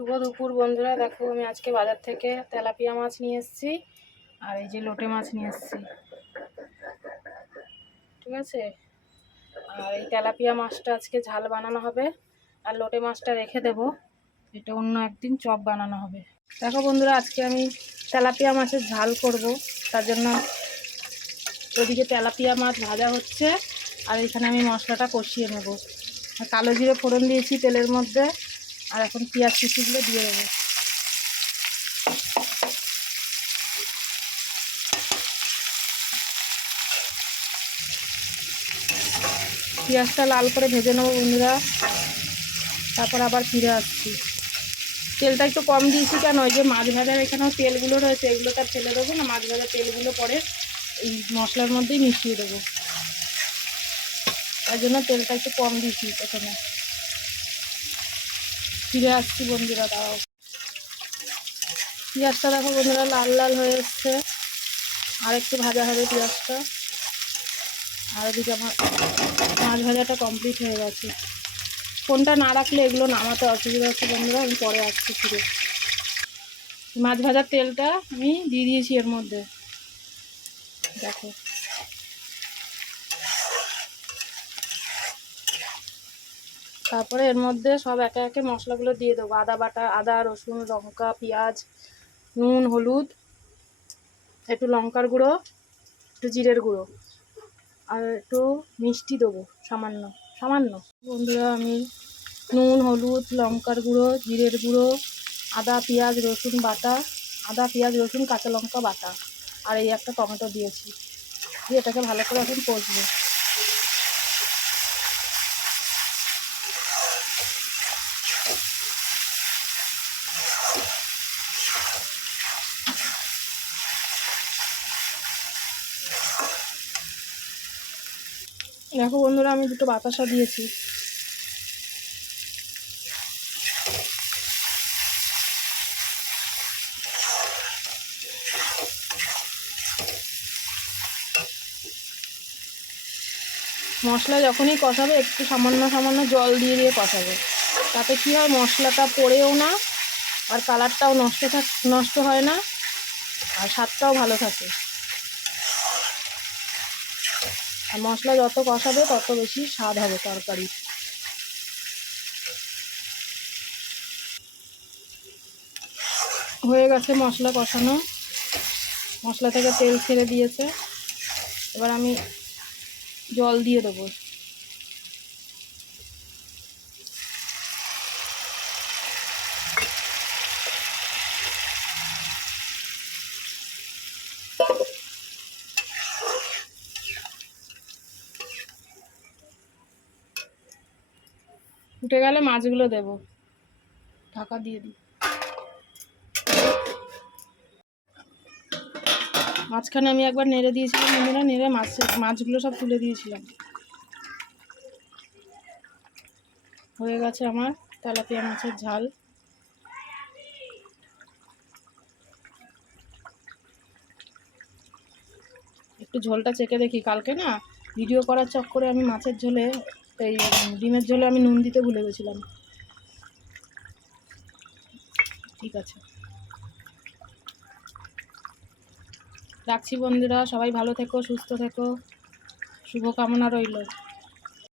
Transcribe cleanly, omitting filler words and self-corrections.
শুভ দুপুর বন্ধুরা। দেখো আমি আজকে বাজার থেকে তেলাপিয়া মাছ নিয়ে এসেছি আর এই যে লোটে মাছ নিয়ে এসেছি, ঠিক আছে। আর এই তেলাপিয়া মাছটা আজকে ঝাল বানানো হবে আর লোটে মাছটা রেখে দেব, এটা অন্য একদিন চপ বানানো হবে। দেখো বন্ধুরা, আজকে আমি তেলাপিয়া মাছের ঝাল করব, তার জন্য ওদিকে তেলাপিয়া মাছ ভাজা হচ্ছে আর এখানে আমি মশলাটা কষিয়ে নেব। কালো জিরে ফোড়ন দিয়েছি তেলের মধ্যে আর এখন পেঁয়াজ কুচিগুলো দিয়ে দেবো। পেঁয়াজটা লাল করে ভেজে নেবো বন্ধুরা, তারপর আবার ফিরে আসছি। তেলটা একটু কম দিয়েছি, কেন ওই যে মাছ ভাজার এখানেও তেলগুলো রয়েছে, এগুলো তার ফেলে দেবো না, মাছ ভাজার তেলগুলো পরে এই মশলার মধ্যেই মিশিয়ে দেবো, তার জন্য তেলটা একটু কম দিয়েছি প্রথমে। ফিরে আসছি বন্ধুরা, দাও। পেঁয়াজটা দেখো বন্ধুরা লাল লাল হয়ে এসছে, আর একটু ভাজা হবে পেঁয়াজটা। আর ওদিকে আমার মাছ ভাজাটা কমপ্লিট হয়ে গেছে। ফোনটা না রাখলে এগুলো নামাতে অসুবিধা হচ্ছে বন্ধুরা, আমি পরে আসছি ফিরে। মাছ ভাজার তেলটা আমি দিয়ে দিয়েছি এর মধ্যে, দেখো। তারপরে এর মধ্যে সব একে একে মশলাগুলো দিয়ে দেবো। আদা বাটা, আদা রসুন লঙ্কা পেঁয়াজ, নুন হলুদ, একটু লঙ্কার গুঁড়ো, একটু জিরের গুঁড়ো আর একটু মিষ্টি দেবো, সামান্য সামান্য। বন্ধুরা আমি নুন হলুদ লঙ্কার গুঁড়ো জিরের গুঁড়ো আদা পেঁয়াজ রসুন বাটা, আদা পেঁয়াজ রসুন কাঁচা লঙ্কা বাটা আর এই একটা টমেটো দিয়েছি, দিয়ে এটাকে ভালো করে এখন কষবো। দেখো বন্ধুরা, আমি দুটো বাতাসা দিয়েছি। মশলা যখনই কষাবে একটু সামান্য সামান্য জল দিয়ে দিয়ে কষাবে, তাতে কী হয় মশলাটা পড়েও না আর কালারটাও নষ্ট হয় না আর স্বাদটাও ভালো থাকে। আর মশলা যত কষাবে তত বেশি স্বাদ হবে তরকারি। হয়ে গেছে মশলা কষানো, মশলা থেকে তেল ছেড়ে দিয়েছে, এবার আমি জল দিয়ে দেবো। ফুটে গেলে মাছগুলো দেব, ঢাকা দিয়ে দিই। মাঝখানে আমি একবার নেড়ে দিয়েছিলাম বন্ধুরা, নেড়ে মাছগুলো সব তুলে দিয়েছিলাম। হয়ে গেছে আমার তেলাপিয়া মাছের ঝাল। একটু ঝোলটা চেখে দেখি, কালকে না ভিডিও করার চক্করে আমি মাছের ঝোলে এই ডিমের ঝোলে আমি নুন দিতে ভুলে গেছিলাম। ঠিক আছে, রাখছি বন্ধুরা, সবাই ভালো থেকো সুস্থ থেকো, শুভকামনা রইল।